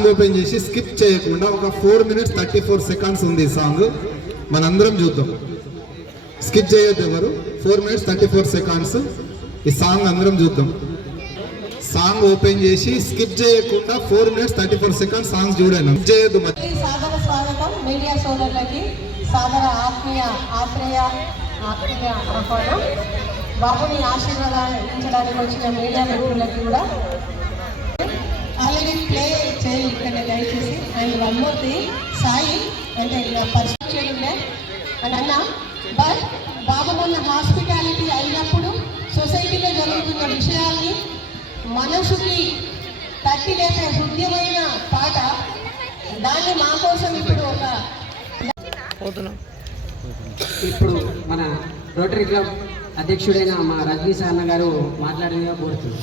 Song open చేసి skip చేయకుండా ఒక four minutes thirty four seconds ఉంది ఈ సాంగ్. మనందరం చూద్దాం. స్కిప్ చేయొద్దు ఎవరు? Four minutes thirty four seconds. ఈ సాంగ్ అందరం చూద్దాం. సాంగ్ ఓపెన్ చేసి స్కిప్ చేయకుండా four minutes thirty four seconds song చూడాను skip చేయొద్దు మరి. సాదర స్వాగతం మీడియా సోదరులకి. సాదర ఆత్మీయ ఆత్రేయ ఆత్మీయ వచ్చిన మీడియా మిత్రులకి కూడా ఆల్రెడీ ప్లే చేయి ఇక్కడ దయచేసి. And one more thing Sai అంటే ఇలా పరిస్థితి చేయలే అని అన్న బట్ బాబు మొన్న హాస్పిటాలిటీ అయినప్పుడు సొసైటీలో జరుగుతున్న విషయాల్ని మనసుకి తట్టి లేపే హృదయమైన పాట దాన్ని మా కోసం ఇప్పుడు ఒక ఇప్పుడు మన రోటరీ క్లబ్ అధ్యక్షుడైన మా రజనీశ్ అన్న గారు మాట్లాడేదిగా కోరుతున్నాం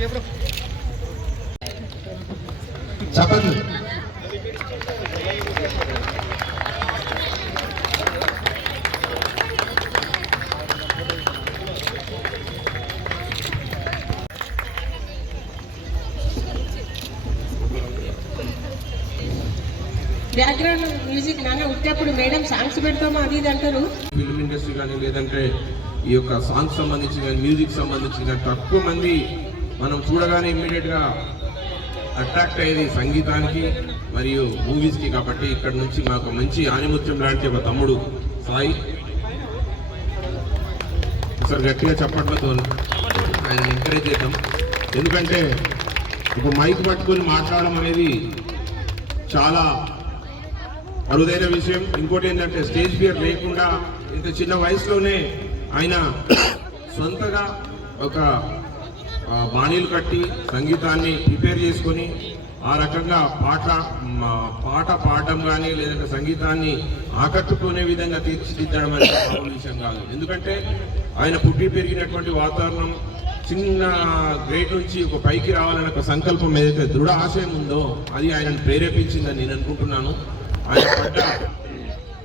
చెప్పండి. బ్యాక్గ్రౌండ్ మ్యూజిక్ నాన్న ఉట్టేప్పుడు మేడం సాంగ్స్ పెడతామా? అది ఇది అంటారు. ఫిల్మ్ ఇండస్ట్రీ కానీ లేదంటే ఈ యొక్క సాంగ్ సంబంధించి కానీ మ్యూజిక్ సంబంధించి కానీ తక్కువ మంది మనం చూడగానే ఇమ్మీడియట్గా అట్రాక్ట్ అయ్యేది సంగీతానికి మరియు మూవీస్కి కాబట్టి ఇక్కడ నుంచి మాకు మంచి ఆనిముత్యం లాంటి ఒక తమ్ముడు సాయి. సార్ గట్టిగా చెప్పట్లతో ఆయన ఎంకరేజ్ చేద్దాం. ఎందుకంటే ఇప్పుడు మైక్ పట్టుకొని మాట్లాడడం అనేది చాలా అరుదైన విషయం. ఇంకోటి ఏంటంటే స్టేజ్ ఫియర్ లేకుండా ఇంత చిన్న వయసులోనే ఆయన సొంతగా ఒక బాణీలు కట్టి సంగీతాన్ని ప్రిపేర్ చేసుకొని ఆ రకంగా పాట పాట పాడడం కానీ లేదంటే సంగీతాన్ని ఆకట్టుకునే విధంగా తీర్చిదిద్దడం అనేది మామూలు విషయం కాదు. ఎందుకంటే ఆయన పుట్టి పెరిగినటువంటి వాతావరణం చిన్న గ్రేట్ నుంచి ఒక పైకి రావాలనే ఒక సంకల్పం ఏదైతే దృఢ ఆశయం ఉందో అది ఆయనను ప్రేరేపించిందని నేను అనుకుంటున్నాను. ఆయన పడ్డ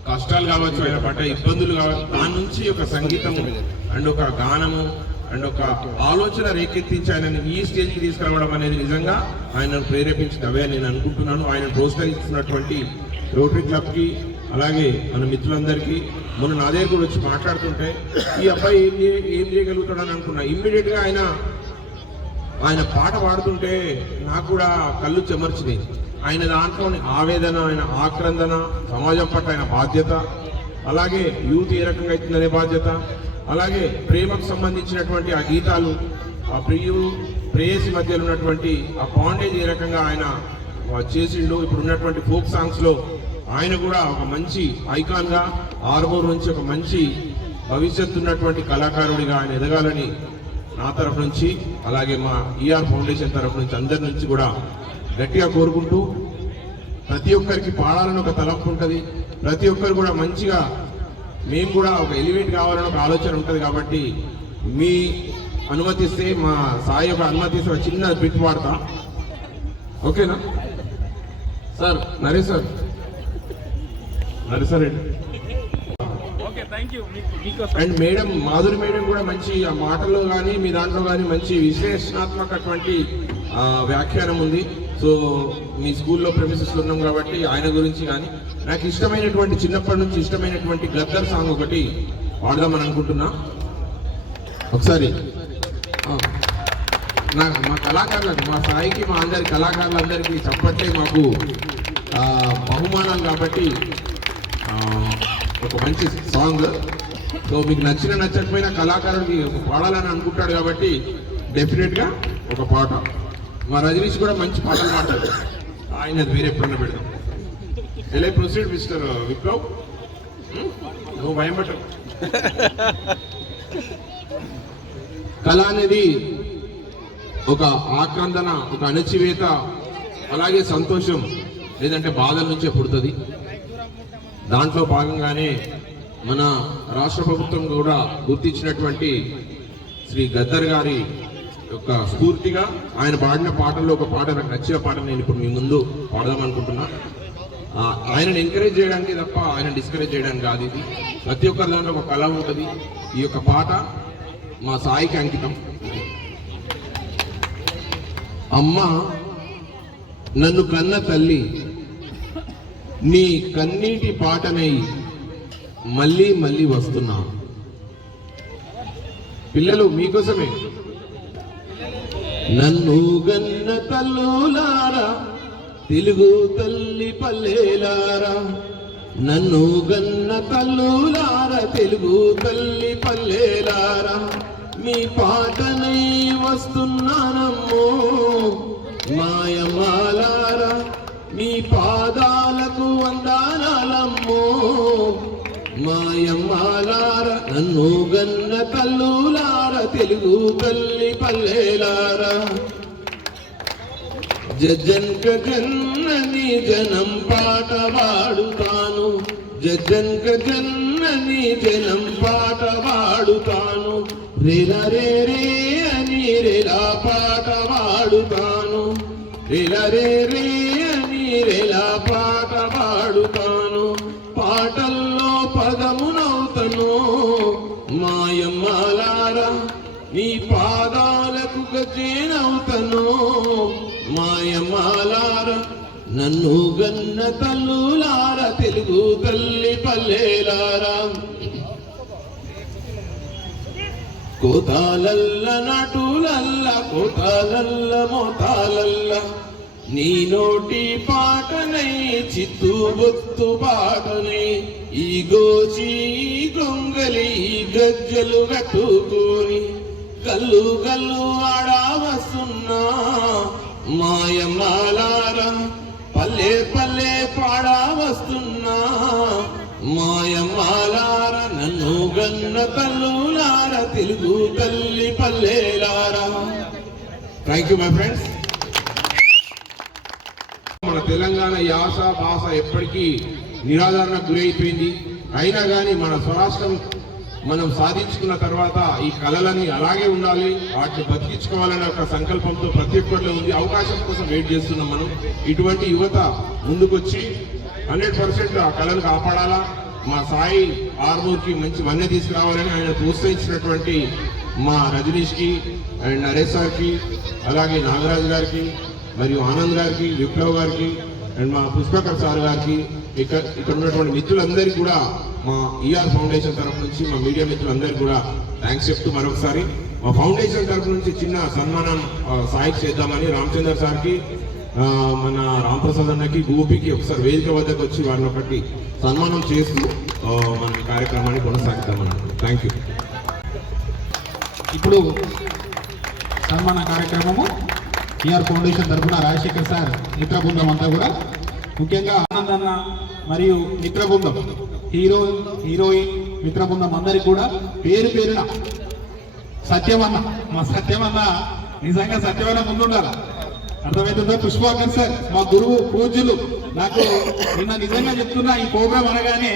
కష్టాలు కావచ్చు ఆయన పడ్డ ఇబ్బందులు కావచ్చు దాని నుంచి ఒక సంగీతం అండ్ ఒక గానము అండ్ ఒక ఆలోచన రేకెత్తించి ఆయనను ఈ స్టేజ్కి తీసుకురావడం అనేది నిజంగా ఆయనను ప్రేరేపించింది అవే నేను అనుకుంటున్నాను. ఆయన ప్రోత్సహిస్తున్నటువంటి రోటరీ క్లబ్కి అలాగే మన మిత్రులందరికీ. మొన్న నా దగ్గర కూడా వచ్చి మాట్లాడుతుంటే ఈ అబ్బాయి ఏం ఏం చేయగలుగుతాడని అనుకున్నా. ఇమ్మీడియట్గా ఆయన ఆయన పాట పాడుతుంటే నాకు కూడా కళ్ళు చెమర్చినాయి. ఆయన దాంట్లోని ఆవేదన ఆయన ఆక్రందన సమాజం పట్ల ఆయన బాధ్యత అలాగే యూత్ ఏ రకంగా అవుతుందనే బాధ్యత అలాగే ప్రేమకు సంబంధించినటువంటి ఆ గీతాలు ఆ ప్రియు ప్రేయసి మధ్యలో ఉన్నటువంటి ఆ బాండేజ్ ఏ రకంగా ఆయన చేసిండు ఇప్పుడు ఉన్నటువంటి ఫోక్ సాంగ్స్లో ఆయన కూడా ఒక మంచి ఐకాన్గా ఆర్మూర్ నుంచి ఒక మంచి భవిష్యత్తు ఉన్నటువంటి కళాకారుడిగా ఆయన ఎదగాలని నా తరఫు నుంచి అలాగే మా ఈఆర్ ఫౌండేషన్ తరఫు నుంచి అందరి నుంచి కూడా గట్టిగా కోరుకుంటూ ప్రతి ఒక్కరికి పాడాలని ఒక తలంపు ఉంటుంది. ప్రతి ఒక్కరు కూడా మంచిగా మేము కూడా ఒక ఎలివేట్ కావాలని ఒక ఆలోచన ఉంటుంది కాబట్టి మీ అనుమతిస్తే మా సాయి ఒక అనుమతిస్తే ఒక చిన్న బిట్ పాడతా ఓకేనా? Sir Naresh sir. Naresh sir and madam Madhuri madam కూడా మంచి ఆ మాటల్లో కానీ మీ దాంట్లో కానీ మంచి విశ్లేషణాత్మకటువంటి వ్యాఖ్యానం ఉంది. సో మీ స్కూల్లో ప్రెమిసెస్ ఉన్నాం కాబట్టి ఆయన గురించి కానీ నాకు ఇష్టమైనటువంటి చిన్నప్పటి నుంచి ఇష్టమైనటువంటి గద్దర్ సాంగ్ ఒకటి పాడదామని అనుకుంటున్నా. ఒకసారి నాకు మా కళాకారులకు మా సాయికి మా అందరి కళాకారులందరికీ చప్పట్లే మాకు బహుమానం బహుమానాలు కాబట్టి ఒక మంచి సాంగ్ సో మీకు నచ్చిన నచ్చకపోయినా కళాకారుడికి ఒక పాడాలని అనుకుంటాడు కాబట్టి డెఫినెట్గా ఒక పాట. మా రజనీష్ కూడా మంచి పాటలు పాడతాడు. ఆయన వేరే ఎప్పుడన్నా పెడతాం. ఎలా ప్రొసీడ్ మిస్టర్ విప్లవ్? నువ్వు భయం పట్టు కళ అనేది ఒక ఆక్రందన ఒక అణచివేత అలాగే సంతోషం లేదంటే బాధల నుంచే పుడుతుంది. దాంట్లో భాగంగానే మన రాష్ట్ర ప్రభుత్వం కూడా గుర్తించినటువంటి శ్రీ గద్దర్ గారి యొక్క స్ఫూర్తిగా ఆయన పాడిన పాటల్లో ఒక పాట నాకు నచ్చిన పాట నేను ఇప్పుడు మీ ముందు పాడదాం అనుకుంటున్నా. ఆయనను ఎంకరేజ్ చేయడానికి తప్ప ఆయన డిస్కరేజ్ చేయడానికి కాదు ఇది. ప్రతి ఒక్కరి దాంట్లో ఒక కళ ఉంటుంది. ఈ యొక్క పాట మా సాయికి అంకితం. అమ్మ నన్ను కన్న తల్లి నీ కన్నీటి పాటనై మళ్ళీ మళ్ళీ వస్తున్నా. పిల్లలు మీకోసమే నన్ను గన్న తల్లులారా తెలుగు తల్లి పల్లెలారా. నన్ను గన్న తల్లులారా తెలుగు తల్లి పల్లెలారా. మీ పాటనై వస్తున్నానమ్మో తెలుగు పల్లి పల్లెలారా. జజన్క జన్నని జనం పాట పాడుతాను. జజన్క జన్నని జనం పాట పాడుతాను. రేల రే రే అని రేలా పాట పాడుతాను. రేల రే రే తల్లులార తెలుగు తల్లి పల్లెలారా. కోతాలల్ల నటులల్ల కోతాలల్ల మోతాలల్ల. నీ నోటి పాటనై చిత్తు బొత్తు పాటనై ఈ గోచి గొంగలి గజ్జలు కట్టుకొని కల్లు కల్లు ఆడా వస్తున్నా మాయమాలారా పల్లె పల్లె పాడా వస్తున్నా మాయమాలార నన్ను గన్న తల్లులార తెలుగు తల్లి పల్లెలారా. థ్యాంక్ యూ మై ఫ్రెండ్స్ మన తెలంగాణ యాస భాష ఎప్పటికీ నిరాదరణకు గురైపోయింది. అయినా కానీ మన స్వరాష్ట్రం మనం సాధించుకున్న తర్వాత ఈ కళలన్నీ అలాగే ఉండాలి వాటిని బతికించుకోవాలనే ఒక సంకల్పంతో ప్రతి ఒక్కరిలో ఉంది. అవకాశం కోసం వెయిట్ చేస్తున్నాం మనం. ఇటువంటి యువత ముందుకొచ్చి హండ్రెడ్ పర్సెంట్ ఆ కళను కాపాడాలా? మా సాయి ఆర్మూర్కి మంచి వన్య తీసుకురావాలని ఆయన ప్రోత్సహించినటువంటి మా రజనీష్కి అండ్ నరేష్ సార్కి అలాగే నాగరాజు గారికి మరియు ఆనంద్ గారికి విప్లవ్ గారికి అండ్ మా పుష్పకర్ సార్ గారికి ఇక్కడ ఇక్కడ ఉన్నటువంటి మిత్రులందరికీ కూడా మా ఈఆర్ ఫౌండేషన్ తరఫు నుంచి మా మీడియా మిత్రులందరికీ కూడా థ్యాంక్స్ చెప్తూ మరొకసారి. మా ఫౌండేషన్ తరఫు నుంచి చిన్న సన్మానం సాయం చేద్దామని రామచంద్ర సార్కి మన రామప్రసాద్ అన్నకి గోపికి ఒకసారి వేదిక వద్దకు వచ్చి వారిని ఒకటి సన్మానం చేస్తూ మన కార్యక్రమాన్ని కొనసాగిద్దామన్నారు థ్యాంక్ యూ ఇప్పుడు సన్మాన కార్యక్రమము టిఆర్ ఫౌండేషన్ తరఫున రాజశేఖర్ సార్ మిత్ర బృందం అంతా కూడా. ముఖ్యంగా ఆనందన్న మరియు మిత్ర బృందం హీరో హీరోయిన్ మిత్ర బృందం అందరికి కూడా పేరు పేరున సత్యమన్న మా సత్యమన్న నిజంగా సత్యమన్న ముందుండాల. అర్థమవుతుందా? పుష్పాకర్ సార్ మా గురువు పూజ్యులు నాకు నిన్న నిజంగా చెప్తున్నా ఈ ప్రోగ్రాం అనగానే